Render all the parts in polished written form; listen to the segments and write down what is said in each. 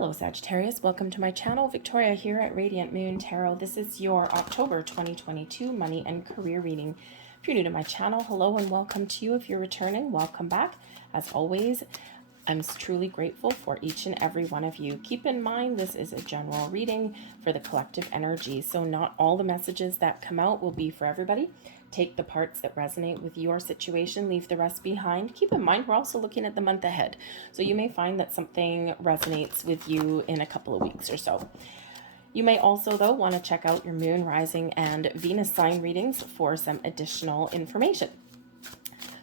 Hello Sagittarius, welcome to my channel. Victoria here at Radiant Moon Tarot. This is your October 2022 money and career reading. If you're new to my channel, hello and welcome to you. If you're returning, welcome back. As always, I'm truly grateful for each and every one of you. Keep in mind, this is a general reading for the collective energy, so not all the messages that come out will be for everybody. Take the parts that resonate with your situation, leave the rest behind. Keep in mind, we're also looking at the month ahead, so you may find that something resonates with you in a couple of weeks or so. You may also, though, want to check out your moon, rising, and Venus sign readings for some additional information.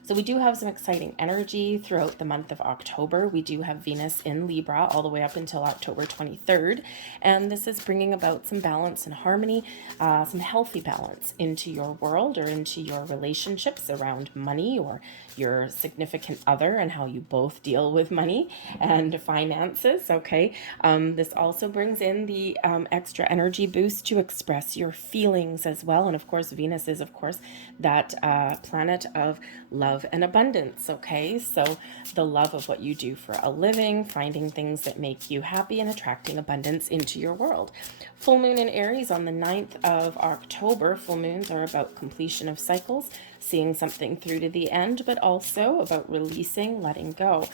So we do have some exciting energy throughout the month of October. We do have Venus in Libra all the way up until October 23rd. And this is bringing about some balance and harmony, some healthy balance into your world or into your relationships around money or your significant other and how you both deal with money and finances, okay? This also brings in the extra energy boost to express your feelings as well. And of course, Venus is, of course, that planet of love and abundance, okay? So the love of what you do for a living, finding things that make you happy and attracting abundance into your world. Full moon in Aries on the 9th of October. Full moons are about completion of cycles, seeing something through to the end, but also about releasing, letting go.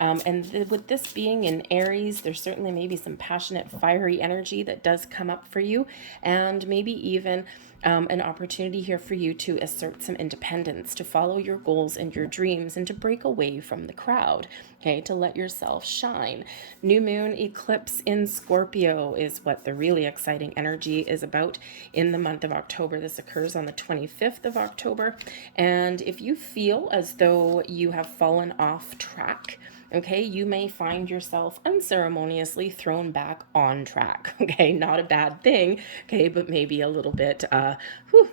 With this being in Aries, there's certainly maybe some passionate, fiery energy that does come up for you, and maybe even an opportunity here for you to assert some independence, to follow your goals and your dreams, and to break away from the crowd, okay, to let yourself shine. New moon eclipse in Scorpio is what the really exciting energy is about in the month of October. This occurs on the 25th of October. And if you feel as though you have fallen off track, okay, you may find yourself unceremoniously thrown back on track, okay, not a bad thing, okay, but maybe a little bit,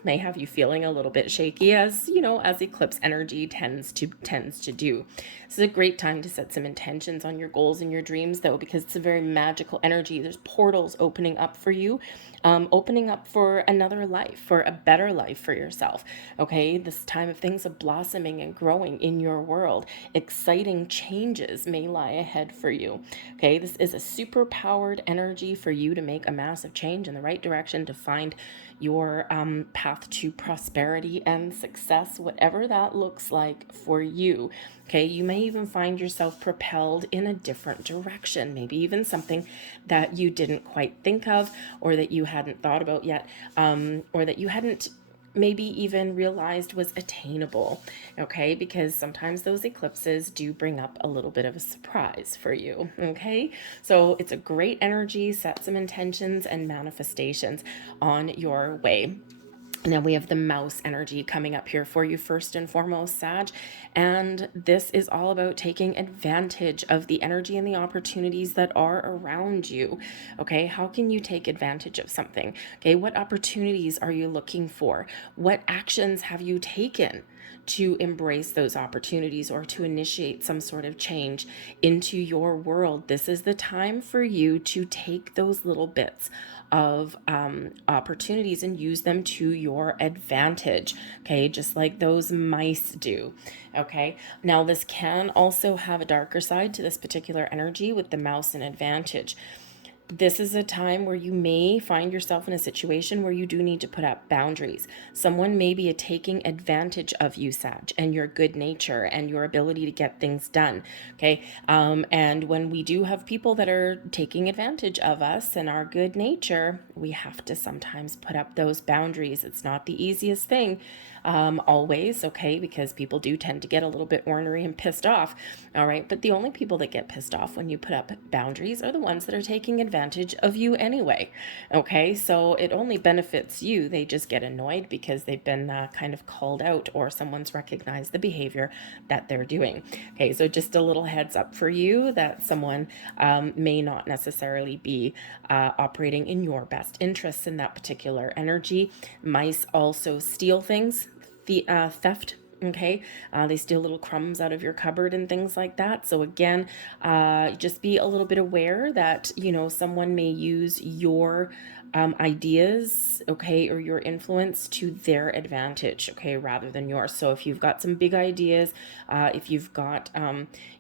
may have you feeling a little bit shaky, as, you know, as eclipse energy tends to do. This is a great time to set some intentions on your goals and your dreams, though, because it's a very magical energy. There's portals opening up for you, opening up for another life, for a better life for yourself, okay? This time of things of blossoming and growing in your world. Exciting changes may lie ahead for you, okay? This is a super powered energy for you to make a massive change in the right direction, to find your path to prosperity and success, whatever that looks like for you. Okay, you may even find yourself propelled in a different direction, maybe even something that you didn't quite think of, or that you hadn't thought about yet, or that you hadn't maybe even realized was attainable, okay? Because sometimes those eclipses do bring up a little bit of a surprise for you, okay? So it's a great energy, set some intentions and manifestations on your way. Now we have the mouse energy coming up here for you first and foremost, Sag. And this is all about taking advantage of the energy and the opportunities that are around you. Okay, how can you take advantage of something? Okay, what opportunities are you looking for? What actions have you taken to embrace those opportunities or to initiate some sort of change into your world? This is the time for you to take those little bits of opportunities and use them to your advantage, okay, just like those mice do, okay? Now this can also have a darker side to this particular energy with the mouse and advantage. This is a time where you may find yourself in a situation where you do need to put up boundaries. Someone may be taking advantage of you, Sag, and your good nature and your ability to get things done, okay? And when we do have people that are taking advantage of us and our good nature, we have to sometimes put up those boundaries. It's not the easiest thing always, okay, because people do tend to get a little bit ornery and pissed off, all right? But the only people that get pissed off when you put up boundaries are the ones that are taking advantage of you anyway, okay? So it only benefits you. They just get annoyed because they've been kind of called out, or someone's recognized the behavior that they're doing. Okay, so just a little heads up for you that someone may not necessarily be operating in your best interests in that particular energy. Mice also steal things, theft. Okay, they steal little crumbs out of your cupboard and things like that. So again, just be a little bit aware that, you know, someone may use your ideas, okay, or your influence to their advantage, okay, rather than yours. So if you've got some big ideas, if you've got,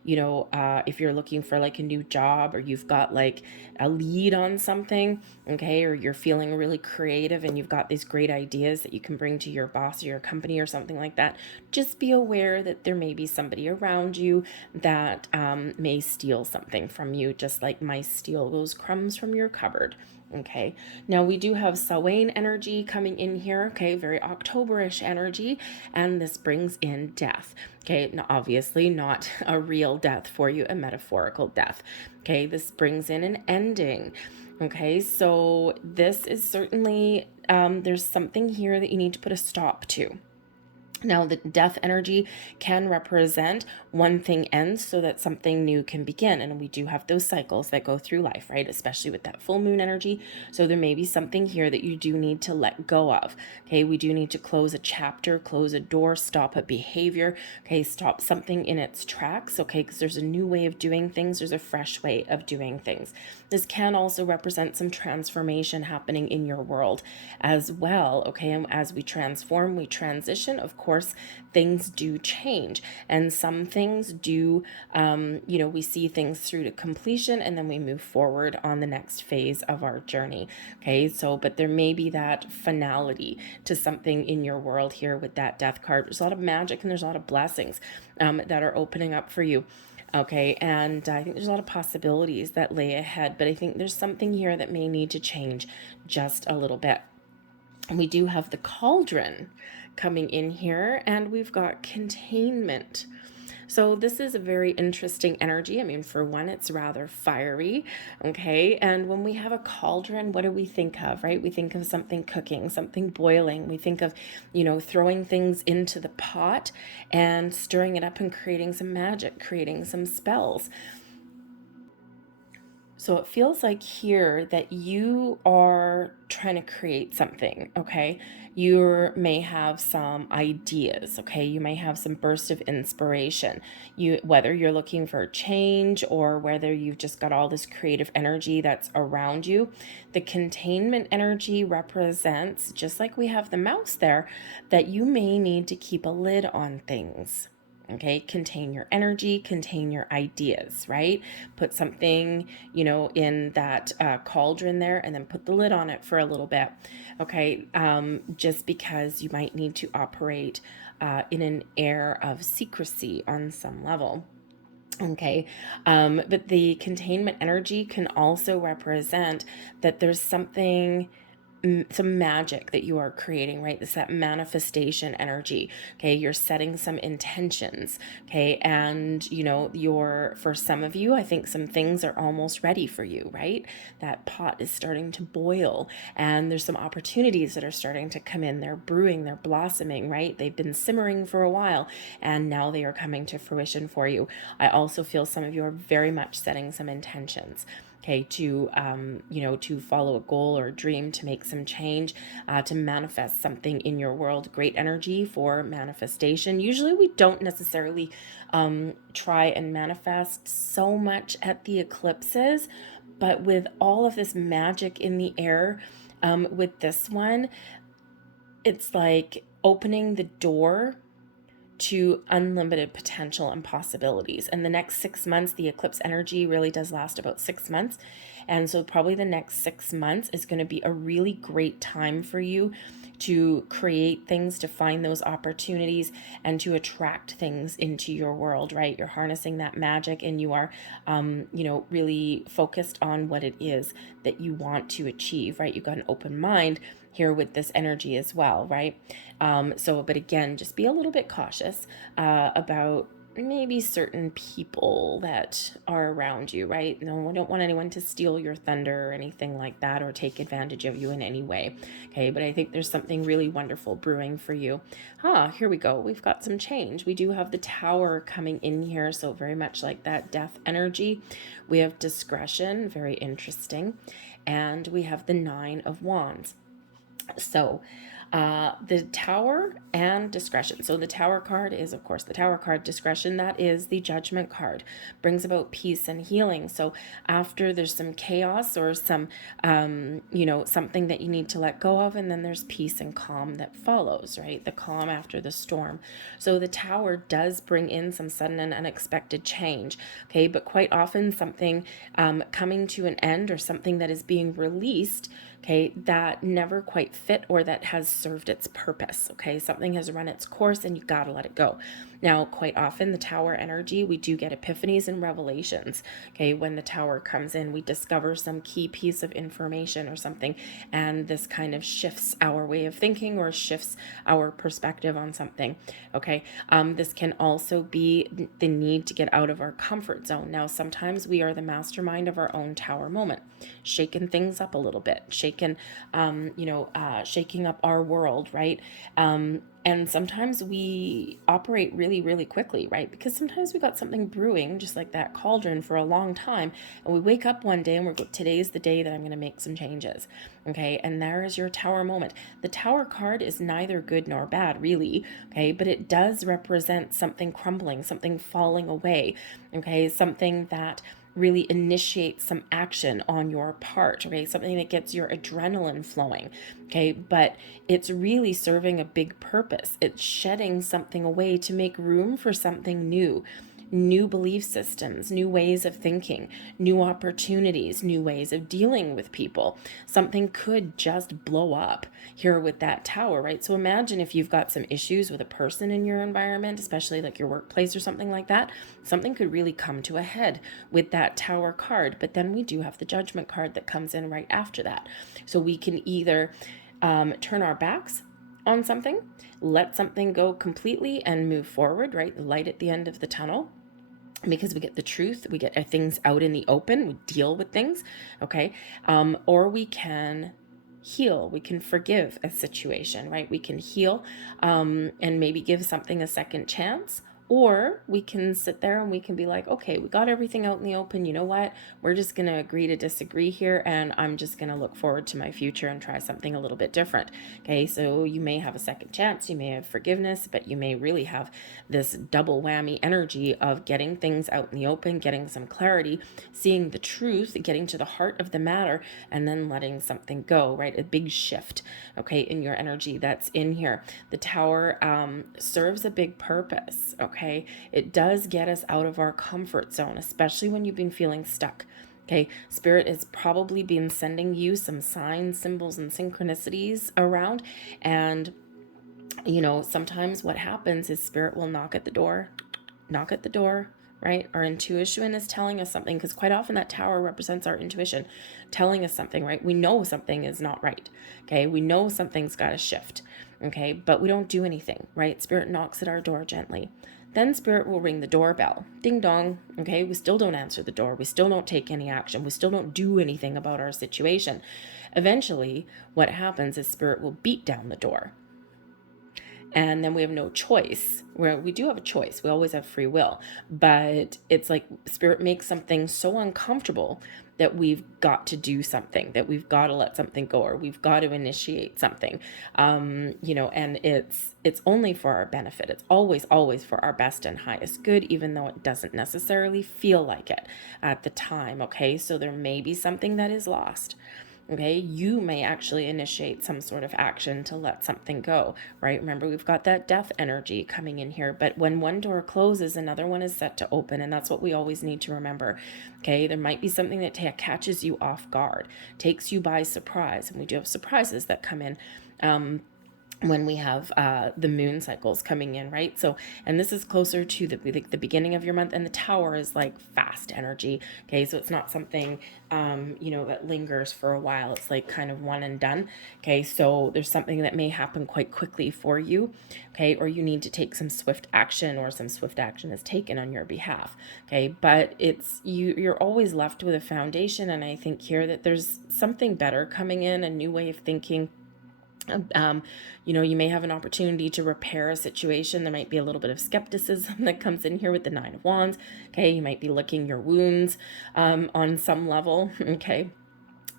if you're looking for like a new job, or you've got like a lead on something, okay, or you're feeling really creative and you've got these great ideas that you can bring to your boss or your company or something like that, just be aware that there may be somebody around you that may steal something from you, just like mice steal those crumbs from your cupboard. Okay, now we do have Samhain energy coming in here, okay, very Octoberish energy, and this brings in death. Okay, now obviously not a real death for you, a metaphorical death. Okay, this brings in an ending. Okay, so this is certainly, there's something here that you need to put a stop to. Now, the death energy can represent one thing ends so that something new can begin. And we do have those cycles that go through life, right? Especially with that full moon energy. So there may be something here that you do need to let go of. Okay, we do need to close a chapter, close a door, stop a behavior. Okay, stop something in its tracks. Okay, because there's a new way of doing things. There's a fresh way of doing things. This can also represent some transformation happening in your world as well. Okay, and as we transform, we transition, of course, things do change, and some things do, we see things through to completion, and then we move forward on the next phase of our journey. Okay, so, but there may be that finality to something in your world here with that death card. There's a lot of magic and there's a lot of blessings that are opening up for you. Okay, and I think there's a lot of possibilities that lay ahead, but I think there's something here that may need to change just a little bit. And we do have the cauldron coming in here, and we've got containment. So this is a very interesting energy. I mean, for one, it's rather fiery, okay? And when we have a cauldron, what do we think of, right? We think of something cooking, something boiling. We think of, throwing things into the pot and stirring it up and creating some magic, creating some spells. So it feels like here that you are trying to create something, okay? You may have some ideas, okay? You may have some burst of inspiration. Whether you're looking for change or whether you've just got all this creative energy that's around you. The containment energy represents, just like we have the mouse there, that you may need to keep a lid on things. Okay, contain your energy, contain your ideas, right? Put something, in that cauldron there, and then put the lid on it for a little bit. Okay, just because you might need to operate in an air of secrecy on some level. Okay, but the containment energy can also represent that there's some magic that you are creating, right? It's that manifestation energy. Okay, you're setting some intentions. Okay, and for some of you, I think some things are almost ready for you, right? That pot is starting to boil, and there's some opportunities that are starting to come in. They're brewing, they're blossoming, right? They've been simmering for a while, and now they are coming to fruition for you. I also feel some of you are very much setting some intentions. Okay, to follow a goal or a dream, to make some change, to manifest something in your world. Great energy for manifestation. Usually we don't necessarily try and manifest so much at the eclipses, but with all of this magic in the air, with this one, it's like opening the door to unlimited potential and possibilities. And the next 6 months, the eclipse energy really does last about 6 months. And so probably the next 6 months is going to be a really great time for you to create things, to find those opportunities, and to attract things into your world, right? You're harnessing that magic, and you are, really focused on what it is that you want to achieve, right? You've got an open mind here with this energy as well, right? But again, just be a little bit cautious about maybe certain people that are around you, right? No, I don't want anyone to steal your thunder or anything like that, or take advantage of you in any way. Okay, but I think there's something really wonderful brewing for you. Here we go. We've got some change. We do have the Tower coming in here, so very much like that death energy. We have discretion, very interesting. And we have the Nine of Wands. So The Tower and discretion. So the Tower card is, of course, the Tower card. Discretion, that is the Judgment card, brings about peace and healing. So after there's some chaos or some, something that you need to let go of, and then there's peace and calm that follows, right? The calm after the storm. So the Tower does bring in some sudden and unexpected change, okay? But quite often something coming to an end, or something that is being released, okay, that never quite fit or that has served its purpose, okay? Something has run its course and you got to let it go. Now, quite often the Tower energy, we do get epiphanies and revelations, okay? When the Tower comes in, we discover some key piece of information or something, and this kind of shifts our way of thinking or shifts our perspective on something, okay? This can also be the need to get out of our comfort zone. Now, sometimes we are the mastermind of our own Tower moment, shaking things up a little bit, shaking up our world, right? And sometimes we operate really, really quickly, right? Because sometimes we got something brewing, just like that cauldron, for a long time. And we wake up one day and we're like, today's the day that I'm going to make some changes. Okay. And there is your Tower moment. The Tower card is neither good nor bad, really. Okay. But it does represent something crumbling, something falling away. Okay. Something that really initiate some action on your part, okay? Something that gets your adrenaline flowing, okay? But it's really serving a big purpose. It's shedding something away to make room for something new. New belief systems, new ways of thinking, new opportunities, new ways of dealing with people. Something could just blow up here with that Tower, right? So imagine if you've got some issues with a person in your environment, especially like your workplace or something like that, something could really come to a head with that Tower card. But then we do have the Judgment card that comes in right after that. So we can either turn our backs on something, let something go completely and move forward, right? The light at the end of the tunnel, because we get the truth, we get things out in the open, we deal with things, okay? Or we can heal, we can forgive a situation, right? We can heal and maybe give something a second chance. Or we can sit there and we can be like, okay, we got everything out in the open. You know what? We're just going to agree to disagree here. And I'm just going to look forward to my future and try something a little bit different. Okay. So you may have a second chance. You may have forgiveness, but you may really have this double whammy energy of getting things out in the open, getting some clarity, seeing the truth, getting to the heart of the matter, and then letting something go, right? A big shift, okay, in your energy that's in here. The Tower serves a big purpose, okay? It does get us out of our comfort zone, especially when you've been feeling stuck. Okay, Spirit has probably been sending you some signs, symbols, and synchronicities around. And, sometimes what happens is Spirit will knock at the door, right? Our intuition is telling us something, because quite often that Tower represents our intuition telling us something, right? We know something is not right, okay? We know something's got to shift, okay? But we don't do anything, right? Spirit knocks at our door gently. Then Spirit will ring the doorbell. Ding dong, okay? We still don't answer the door. We still don't take any action. We still don't do anything about our situation. Eventually, what happens is Spirit will beat down the door. And then we have no choice. Where we do have a choice. We always have free will. But it's like Spirit makes something so uncomfortable that we've got to do something, that we've got to let something go, or we've got to initiate something, and it's only for our benefit. It's always for our best and highest good, even though it doesn't necessarily feel like it at the time, okay? So there may be something that is lost. Okay, you may actually initiate some sort of action to let something go, right? Remember, we've got that death energy coming in here, but when one door closes, another one is set to open, and that's what we always need to remember. Okay, there might be something that catches you off guard, takes you by surprise, and we do have surprises that come in when we have the moon cycles coming in, right? So, and this is closer to the beginning of your month, and the Tower is like fast energy, okay? So it's not something, that lingers for a while. It's like kind of one and done, okay? So there's something that may happen quite quickly for you, okay? Or you need to take some swift action, or some swift action is taken on your behalf, okay? But it's, you're always left with a foundation, and I think here that there's something better coming in, a new way of thinking. You may have an opportunity to repair a situation. There might be a little bit of skepticism that comes in here with the Nine of Wands. Okay, you might be licking your wounds on some level. Okay.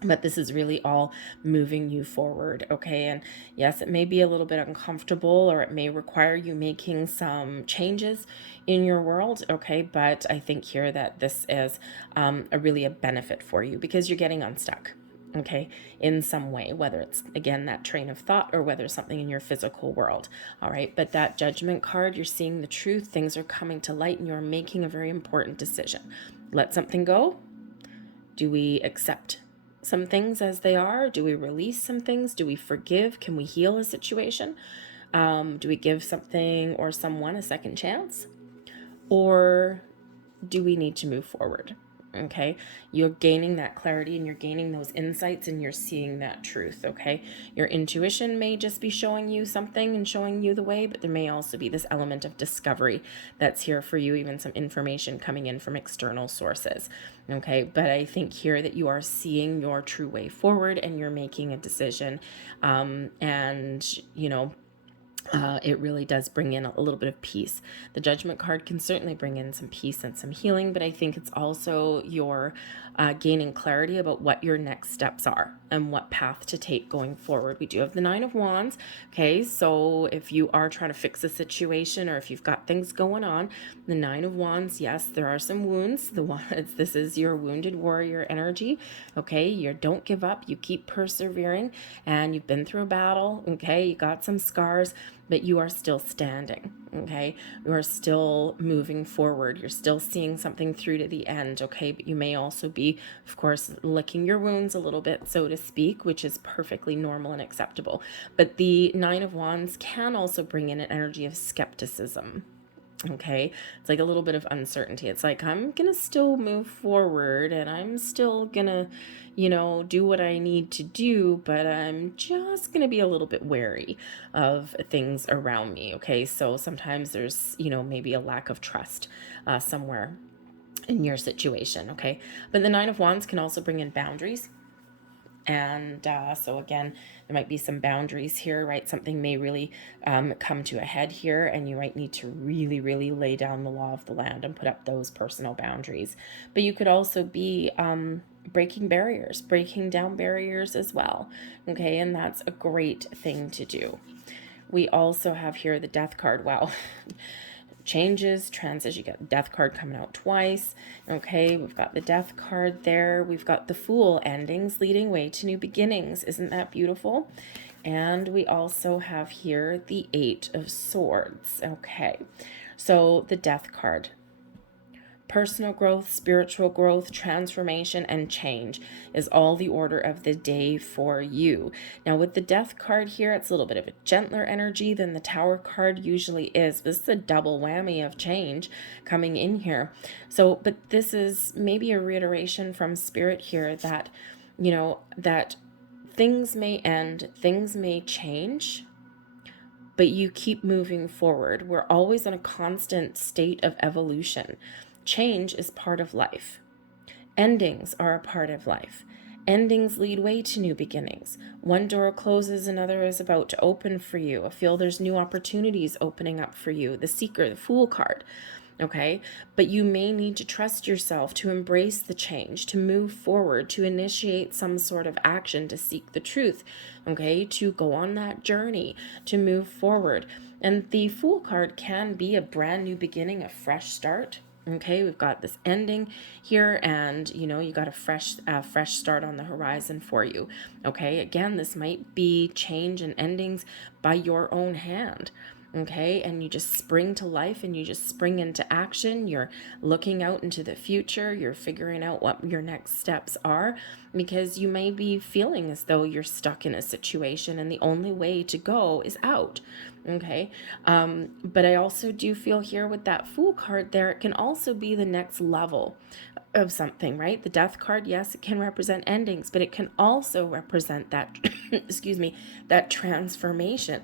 But this is really all moving you forward, okay? And yes, it may be a little bit uncomfortable, or it may require you making some changes in your world, okay? But I think here that this is really a benefit for you, because you're getting unstuck, okay, in some way, whether it's, again, that train of thought, or whether it's something in your physical world, all right? But that Judgment card, you're seeing the truth, things are coming to light, and you're making a very important decision. Let something go. Do we accept some things as they are? Do we release some things? Do we forgive? Can we heal a situation? Do we give something or someone a second chance? Or do we need to move forward? Okay, you're gaining that clarity, and you're gaining those insights, and you're seeing that truth. Okay, your intuition may just be showing you something and showing you the way, but there may also be this element of discovery that's here for you, even some information coming in from external sources. Okay, but I think here that you are seeing your true way forward, and you're making a decision, and it really does bring in a little bit of peace. The Judgment card can certainly bring in some peace and some healing, but I think it's also your gaining clarity about what your next steps are and what path to take going forward. We do have the Nine of Wands, okay? So if you are trying to fix a situation, or if you've got things going on, the Nine of Wands, yes, there are some wounds. This is your wounded warrior energy, okay? You don't give up, you keep persevering, and you've been through a battle, okay? You got some scars, but you are still standing, okay? You are still moving forward. You're still seeing something through to the end, okay? But you may also be, of course, licking your wounds a little bit, so to speak, which is perfectly normal and acceptable. But the Nine of Wands can also bring in an energy of skepticism. Okay, it's like a little bit of uncertainty. It's like, I'm gonna still move forward, and I'm still gonna, do what I need to do, but I'm just gonna be a little bit wary of things around me. Okay, so sometimes there's, maybe a lack of trust somewhere in your situation. Okay, but the Nine of Wands can also bring in boundaries. And so again, there might be some boundaries here, right? Something may really come to a head here, and you might need to really, really lay down the law of the land and put up those personal boundaries. But you could also be breaking down barriers as well. Okay, and that's a great thing to do. We also have here the Death card. Wow. Changes, transition. You got Death card coming out twice. Okay, we've got the Death card there. We've got the Fool, endings leading way to new beginnings. Isn't that beautiful? And we also have here the Eight of Swords. Okay, so the Death card. Personal growth, spiritual growth, transformation, and change is all the order of the day for you. Now, with the Death card here, it's a little bit of a gentler energy than the Tower card usually is. This is a double whammy of change coming in here. So, but this is maybe a reiteration from Spirit here that, that things may end, things may change, but you keep moving forward. We're always in a constant state of evolution. Change is part of life. Endings are a part of life. Endings lead way to new beginnings. One door closes, another is about to open for you. I feel there's new opportunities opening up for you. The Seeker, the Fool card. Okay, but you may need to trust yourself to embrace the change, to move forward, to initiate some sort of action, to seek the truth, okay, to go on that journey, to move forward. And the Fool card can be a brand new beginning, a fresh start. Okay, we've got this ending here, and you got a fresh start on the horizon for you. Okay, again, this might be change and endings by your own hand. Okay, and you just spring to life, and you just spring into action. You're looking out into the future. You're figuring out what your next steps are, because you may be feeling as though you're stuck in a situation and the only way to go is out. Okay, but I also do feel here with that Fool card there, it can also be the next level of something, right? The Death card, yes, it can represent endings, but it can also represent that excuse me, that transformation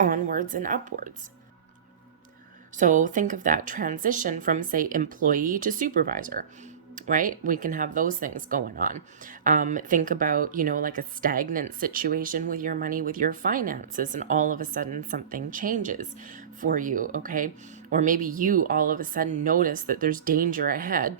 onwards and upwards. So think of that transition from, say, employee to supervisor, right? We can have those things going on. Think about, like a stagnant situation with your money, with your finances, and all of a sudden something changes for you, okay? Or maybe you all of a sudden notice that there's danger ahead,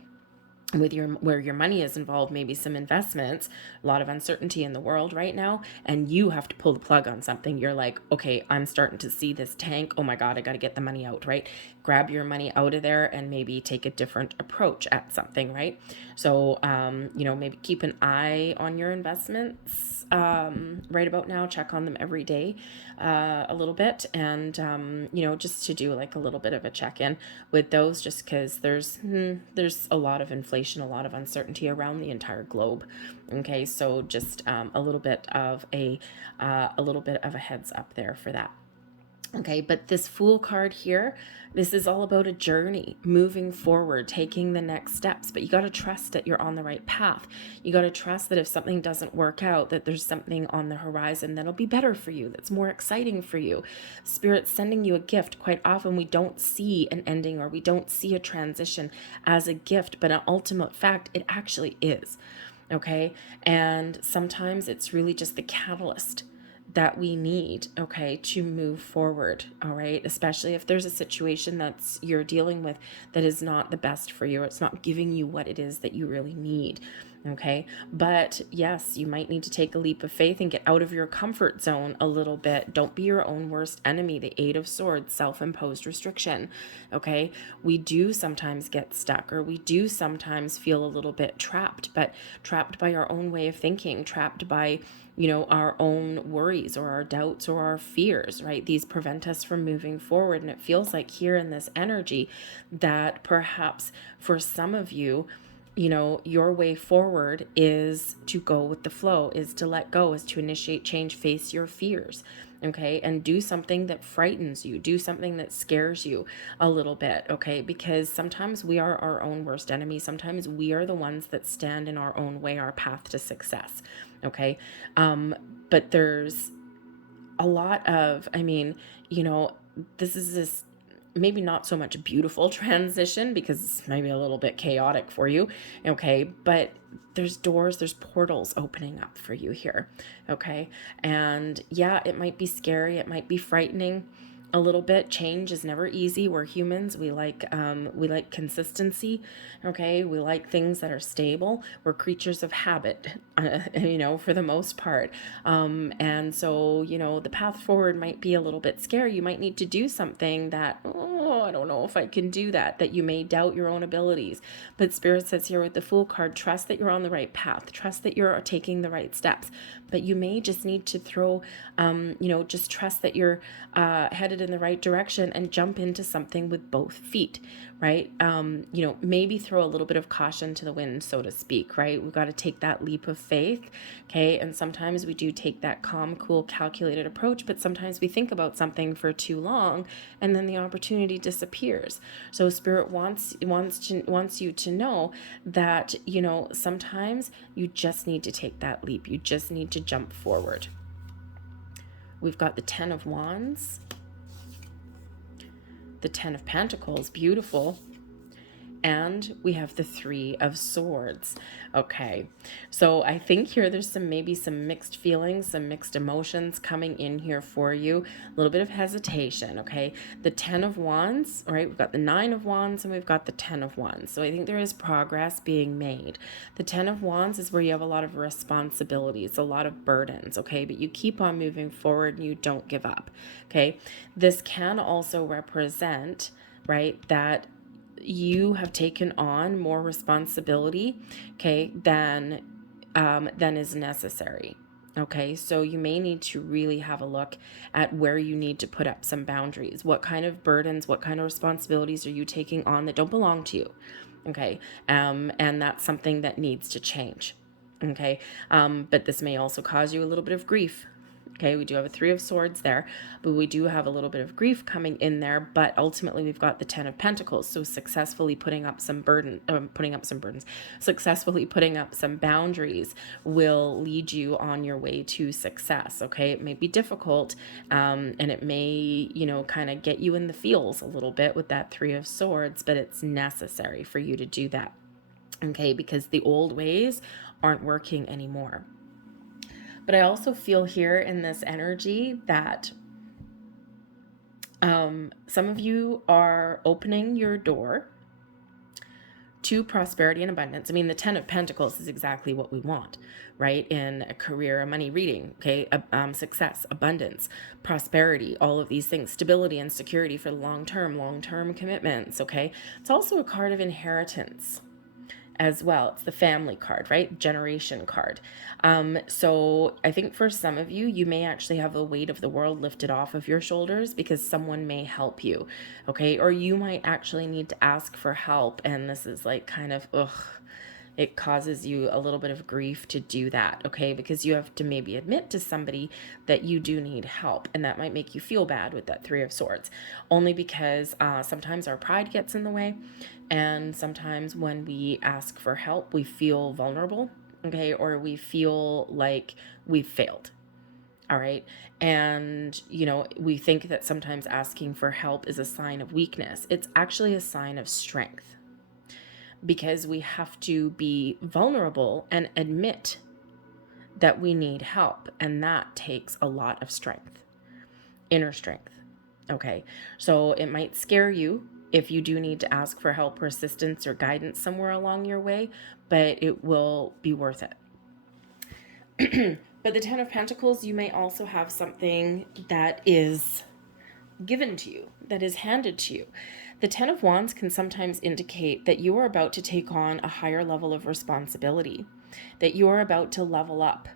with where your money is involved, maybe some investments, a lot of uncertainty in the world right now, and you have to pull the plug on something. You're like, okay, I'm starting to see this tank. Oh my God, I got to get the money out, right? Grab your money out of there and maybe take a different approach at something, right? So, maybe keep an eye on your investments right about now. Check on them every day a little bit, and just to do like a little bit of a check-in with those, just because there's a lot of inflation, a lot of uncertainty around the entire globe. Okay, so just a little bit of a heads up there for that. Okay, but this Fool card here, this is all about a journey, moving forward, taking the next steps. But you got to trust that you're on the right path. You got to trust that if something doesn't work out, that there's something on the horizon that'll be better for you, that's more exciting for you. Spirit's sending you a gift. Quite often we don't see an ending, or we don't see a transition as a gift, but an ultimate fact, it actually is. Okay, and sometimes it's really just the catalyst that we need, okay, to move forward. All right, especially if there's a situation that's you're dealing with that is not the best for you, or it's not giving you what it is that you really need. Okay, but yes, you might need to take a leap of faith and get out of your comfort zone a little bit. Don't be your own worst enemy. The Eight of Swords, self-imposed restriction. Okay, we do sometimes get stuck, or we do sometimes feel a little bit trapped, but trapped by our own way of thinking, trapped by our own worries or our doubts or our fears, right? These prevent us from moving forward. And it feels like here in this energy that perhaps for some of you, your way forward is to go with the flow, is to let go, is to initiate change, face your fears, okay? And do something that frightens you, do something that scares you a little bit, okay? Because sometimes we are our own worst enemy. Sometimes we are the ones that stand in our own way, our path to success, okay? But there's a lot of, this is this maybe not so much beautiful transition, because it's maybe a little bit chaotic for you, okay? But there's doors, there's portals opening up for you here, okay? And yeah, it might be scary, it might be frightening a little bit. Change is never easy. We're humans. We like consistency. Okay, we like things that are stable. We're creatures of habit, for the most part. And so the path forward might be a little bit scary. You might need to do something that, I don't know if I can do that. That you may doubt your own abilities. But Spirit says here with the Fool card, trust that you're on the right path. Trust that you're taking the right steps. But you may just need to throw, just trust that you're headed in the right direction and jump into something with both feet, right? Maybe throw a little bit of caution to the wind, so to speak, right? We've got to take that leap of faith, okay? And sometimes we do take that calm, cool, calculated approach, but sometimes we think about something for too long and then the opportunity disappears. So Spirit wants you to know that, sometimes you just need to take that leap. You just need to jump forward. We've got the Ten of Wands, the Ten of Pentacles, beautiful. And we have the Three of Swords. Okay, so I think here there's maybe some mixed feelings, some mixed emotions coming in here for you. A little bit of hesitation, okay? The Ten of Wands, all right? We've got the Nine of Wands and we've got the Ten of Wands. So I think there is progress being made. The Ten of Wands is where you have a lot of responsibilities, a lot of burdens, okay? But you keep on moving forward and you don't give up, okay? This can also represent, right, that you have taken on more responsibility, okay, than is necessary. Okay, so you may need to really have a look at where you need to put up some boundaries. What kind of burdens, what kind of responsibilities are you taking on that don't belong to you? Okay, and that's something that needs to change. Okay, but this may also cause you a little bit of grief. Okay, we do have a Three of Swords there, but we do have a little bit of grief coming in there. But ultimately, we've got the Ten of Pentacles. So successfully putting up some successfully putting up some boundaries will lead you on your way to success. Okay, it may be difficult, and it may, kind of get you in the feels a little bit with that Three of Swords, but it's necessary for you to do that. Okay, because the old ways aren't working anymore. But I also feel here in this energy that some of you are opening your door to prosperity and abundance. I mean, the 10 of Pentacles is exactly what we want, right? In a career, a money reading, okay? Success, abundance, prosperity, all of these things, stability and security for the long-term commitments, okay? It's also a card of inheritance as well. It's the family card, right? Generation card. So I think for some of you, you may actually have the weight of the world lifted off of your shoulders because someone may help you, okay? Or you might actually need to ask for help, and this is like kind of, it causes you a little bit of grief to do that, okay? Because you have to maybe admit to somebody that you do need help, and that might make you feel bad with that Three of Swords, only because sometimes our pride gets in the way, and sometimes when we ask for help, we feel vulnerable, okay? Or we feel like we've failed. All right. And, we think that sometimes asking for help is a sign of weakness. It's actually a sign of strength, because we have to be vulnerable and admit that we need help. And that takes a lot of strength, inner strength. Okay. So it might scare you if you do need to ask for help or assistance or guidance somewhere along your way, but it will be worth it. But the 10 of Pentacles, you may also have something that is given to you, that is handed to you. The 10 of Wands can sometimes indicate that you are about to take on a higher level of responsibility, that you are about to level up.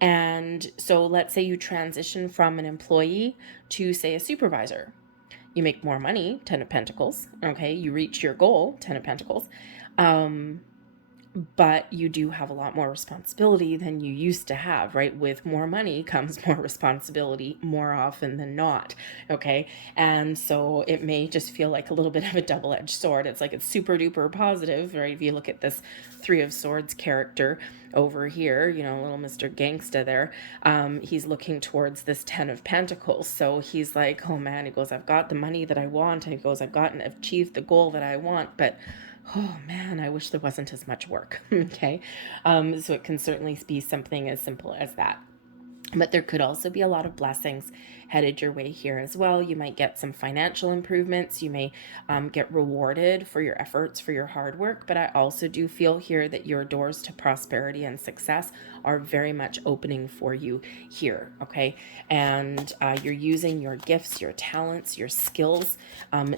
And so let's say you transition from an employee to, say, a supervisor. You make more money, 10 of Pentacles, okay? You reach your goal, 10 of Pentacles. But you do have a lot more responsibility than you used to have, right? With more money comes more responsibility more often than not, okay? And so it may just feel like a little bit of a double-edged sword. It's like it's super duper positive, right? If you look at this Three of Swords character over here, little Mr. Gangsta there, he's looking towards this 10 of Pentacles. So he's like, oh man, he goes, I've got the money that I want. And he goes, I've achieved the goal that I want, but oh man, I wish there wasn't as much work. Okay. So it can certainly be something as simple as that. But there could also be a lot of blessings headed your way here as well. You might get some financial improvements. You may get rewarded for your efforts, for your hard work. But I also do feel here that your doors to prosperity and success are very much opening for you here, okay? And you're using your gifts, your talents, your skills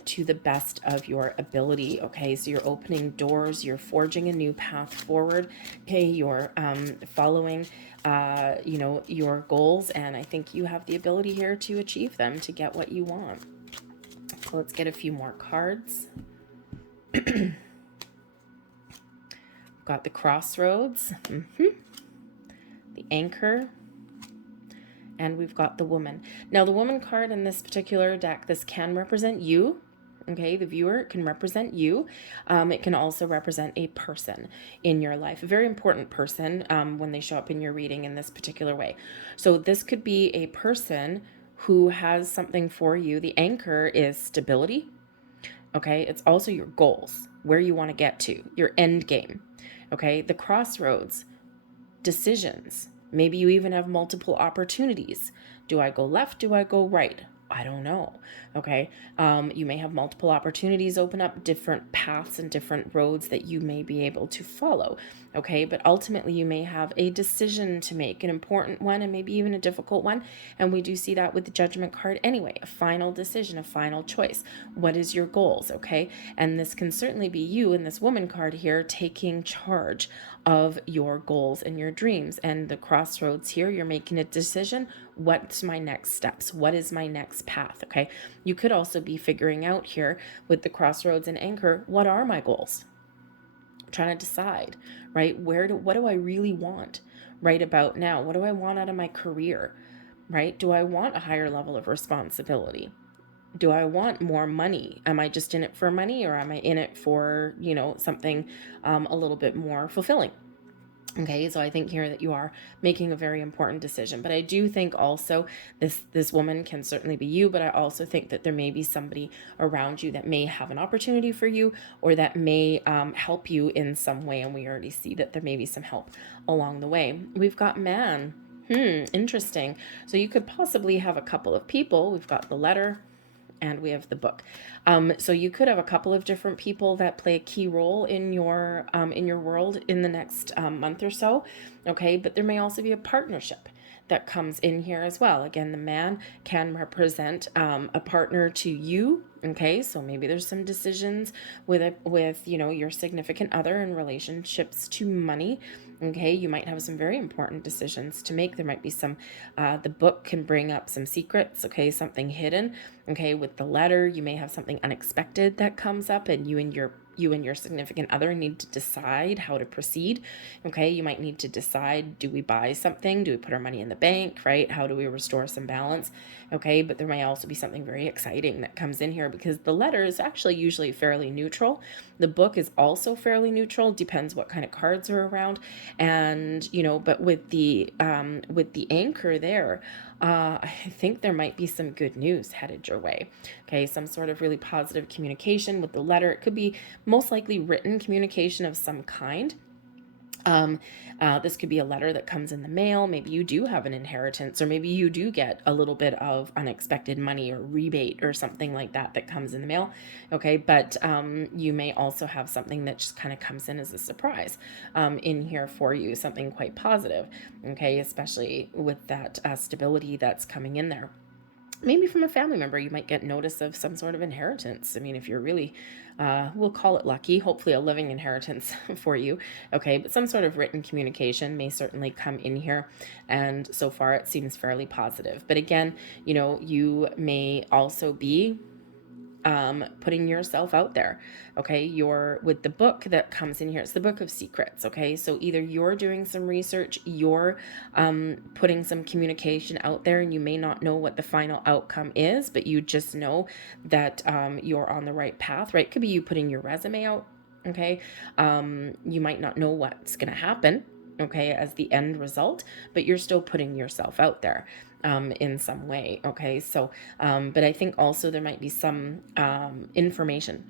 to the best of your ability, okay? So you're opening doors, you're forging a new path forward, okay? You're following your goals, and I think you have the ability here to achieve them, to get what you want. So let's get a few more cards. Got the Crossroads, the Anchor, and we've got the Woman. Now the Woman card in this particular deck, this can represent you. Okay, the viewer can represent you. It can also represent a person in your life, a very important person when they show up in your reading in this particular way. So this could be a person who has something for you. The Anchor is stability. Okay, it's also your goals, where you want to get to, your end game. Okay, the Crossroads, decisions. Maybe you even have multiple opportunities. Do I go left? Do I go right? I don't know. Okay. You may have multiple opportunities open up, different paths and different roads that you may be able to follow. Okay. But ultimately you may have a decision to make, an important one and maybe even a difficult one. And we do see that with the Judgment card anyway, a final decision, a final choice. What is your goals? Okay. And this can certainly be you in this Woman card here taking charge of your goals and your dreams. And the Crossroads here, you're making a decision. What's my next steps? What is my next path? Okay. You could also be figuring out here with the Crossroads and Anchor, what are my goals? I'm trying to decide, right? What do I really want right about now? What do I want out of my career, right? Do I want a higher level of responsibility? Do I want more money? Am I just in it for money, or am I in it for, something a little bit more fulfilling? Okay, so I think here that you are making a very important decision. But I do think also this woman can certainly be you, but I also think that there may be somebody around you that may have an opportunity for you, or that may help you in some way. And we already see that there may be some help along the way. We've got Man. Interesting. So you could possibly have a couple of people. We've got the Letter, and we have the book. So you could have a couple of different people that play a key role in your world in the next month or so, okay? But there may also be a partnership that comes in here as well. Again, the man can represent a partner to you. Okay, so maybe there's some decisions with your significant other in relationships to money. Okay, you might have some very important decisions to make. There might be some, the book can bring up some secrets, okay, something hidden. Okay, with the letter, you may have something unexpected that comes up, and you and your significant other need to decide how to proceed. Okay, you might need to decide, do we buy something? Do we put our money in the bank, right? How do we restore some balance? Okay, but there may also be something very exciting that comes in here, because the letter is actually usually fairly neutral. The book is also fairly neutral, depends what kind of cards are around. And but with the anchor there, I think there might be some good news headed your way. Okay, some sort of really positive communication with the letter. It could be most likely written communication of some kind. This could be a letter that comes in the mail. Maybe you do have an inheritance, or maybe you do get a little bit of unexpected money or rebate or something like that comes in the mail. Okay, but you may also have something that just kind of comes in as a surprise in here for you, something quite positive. Okay, especially with that stability that's coming in there. Maybe from a family member, you might get notice of some sort of inheritance. I mean, if you're really, we'll call it lucky, hopefully a living inheritance for you. Okay, but some sort of written communication may certainly come in here. And so far it seems fairly positive. But again, you may also be putting yourself out there. Okay, you're with the book that comes in here, it's the book of secrets. Okay, so either you're doing some research, you're putting some communication out there, and you may not know what the final outcome is, but you just know that you're on the right path, right? It could be you putting your resume out. Okay, you might not know what's going to happen, okay, as the end result, but you're still putting yourself out there in some way. Okay, so but I think also there might be some information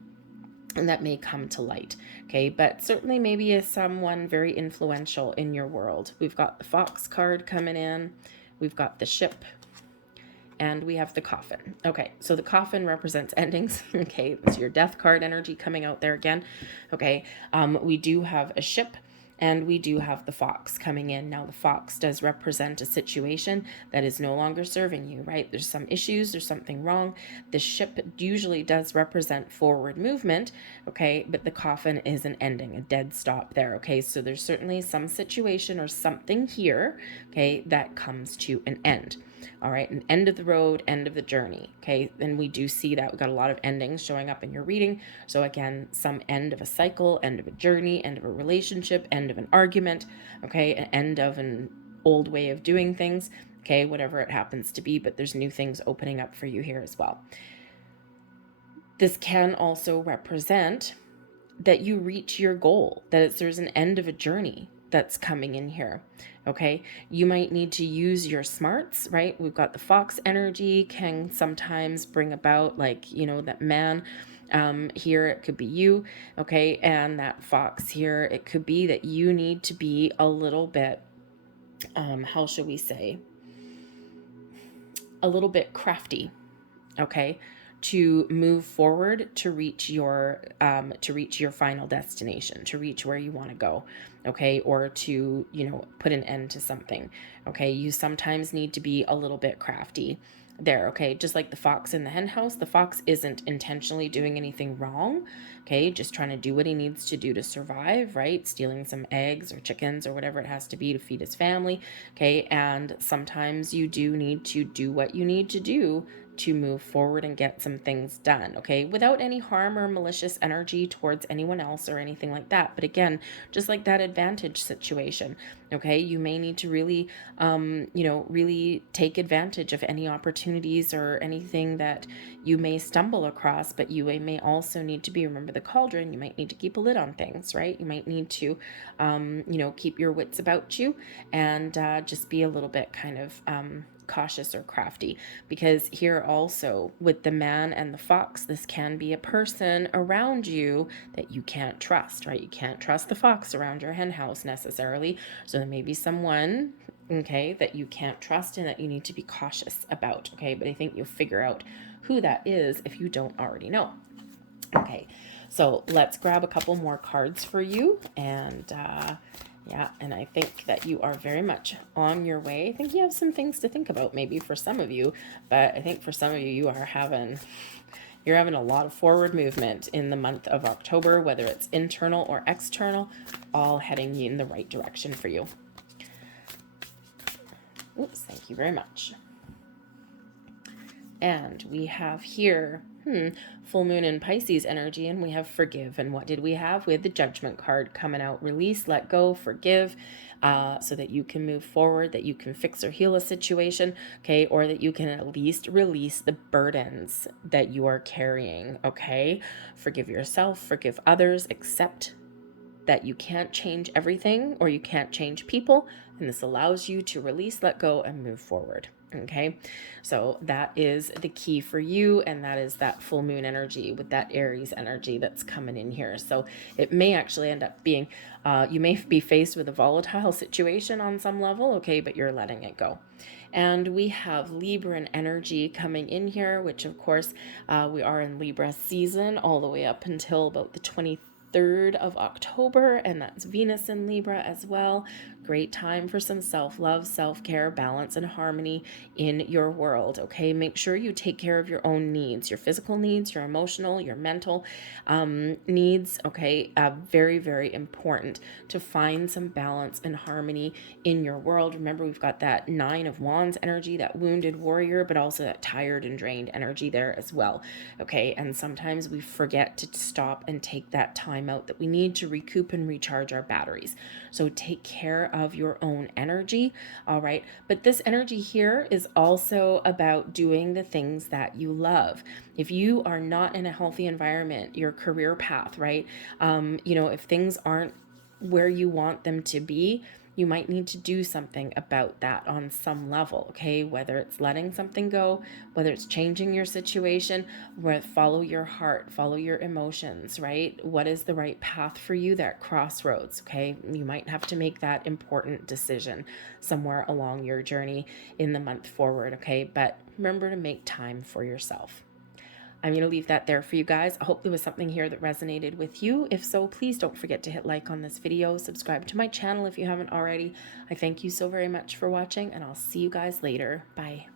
and that may come to light. Okay, but certainly maybe is someone very influential in your world. We've got the Fox card coming in, we've got the Ship, and we have the Coffin. Okay, so the Coffin represents endings. Okay, it's your Death card energy coming out there again. Okay, we do have a Ship, and we do have the Fox coming in. Now, the Fox does represent a situation that is no longer serving you, right? There's some issues, there's something wrong. The Ship usually does represent forward movement, okay? But the Coffin is an ending, a dead stop there, okay? So there's certainly some situation or something here, okay, that comes to an end. All right, an end of the road, end of the journey. Okay, and we do see that we've got a lot of endings showing up in your reading. So again, some end of a cycle, end of a journey, end of a relationship, end of an argument. Okay, an end of an old way of doing things. Okay, whatever it happens to be, but there's new things opening up for you here as well. This can also represent that you reach your goal, that there's an end of a journey that's coming in here. Okay, you might need to use your smarts, right? We've got the Fox energy can sometimes bring about, like, that man here, it could be you. Okay, and that Fox here, it could be that you need to be a little bit how should we say, a little bit crafty. Okay, to move forward, to reach your final destination, to reach where you want to go. Okay, or to put an end to something. Okay, you sometimes need to be a little bit crafty there. Okay, just like the fox in the hen house, the fox isn't intentionally doing anything wrong. Okay, just trying to do what he needs to do to survive, right? Stealing some eggs or chickens or whatever it has to be to feed his family. Okay, and sometimes you do need to do what you need to do to move forward and get some things done, okay, without any harm or malicious energy towards anyone else or anything like that. But again, just like that advantage situation, okay, you may need to really really take advantage of any opportunities or anything that you may stumble across. But you may also need to remember the cauldron, you might need to keep a lid on things, right? You might need to keep your wits about you, and just be a little bit kind of cautious or crafty, because here also with the man and the fox, this can be a person around you that you can't trust, right? You can't trust the fox around your hen house necessarily. So there may be someone, okay, that you can't trust and that you need to be cautious about. Okay, but I think you'll figure out who that is if you don't already know. Okay, so let's grab a couple more cards for you. And yeah, and I think that you are very much on your way. I think you have some things to think about maybe for some of you, but I think for some of you, you're having a lot of forward movement in the month of October, whether it's internal or external, all heading in the right direction for you. Oops, thank you very much. And we have here, full moon in Pisces energy, and we have forgive. And what did we have? We had the Judgment card coming out. Release, let go, forgive, so that you can move forward, that you can fix or heal a situation, okay? Or that you can at least release the burdens that you are carrying, okay? Forgive yourself, forgive others, accept that you can't change everything or you can't change people. And this allows you to release, let go, and move forward. Okay, so that is the key for you, and that is that full moon energy with that Aries energy that's coming in here. So it may actually end up being, you may be faced with a volatile situation on some level, okay, but you're letting it go. And we have Libran energy coming in here, which of course we are in Libra season all the way up until about the 23rd of October, and that's Venus in Libra as well. Great time for some self-love, self-care, balance, and harmony in your world, okay? Make sure you take care of your own needs, your physical needs, your emotional, your mental needs, okay? Very, very important to find some balance and harmony in your world. Remember, we've got that Nine of Wands energy, that wounded warrior, but also that tired and drained energy there as well, okay? And sometimes we forget to stop and take that time out that we need to recoup and recharge our batteries. So take care of your own energy, all right? But this energy here is also about doing the things that you love. If you are not in a healthy environment, your career path, right? If things aren't where you want them to be, you might need to do something about that on some level, okay? Whether it's letting something go, whether it's changing your situation, where follow your heart, follow your emotions, right? What is the right path for you? That crossroads, okay? You might have to make that important decision somewhere along your journey in the month forward, okay? But remember to make time for yourself. I'm going to leave that there for you guys. I hope there was something here that resonated with you. If so, please don't forget to hit like on this video, subscribe to my channel if you haven't already. I thank you so very much for watching, and I'll see you guys later. Bye.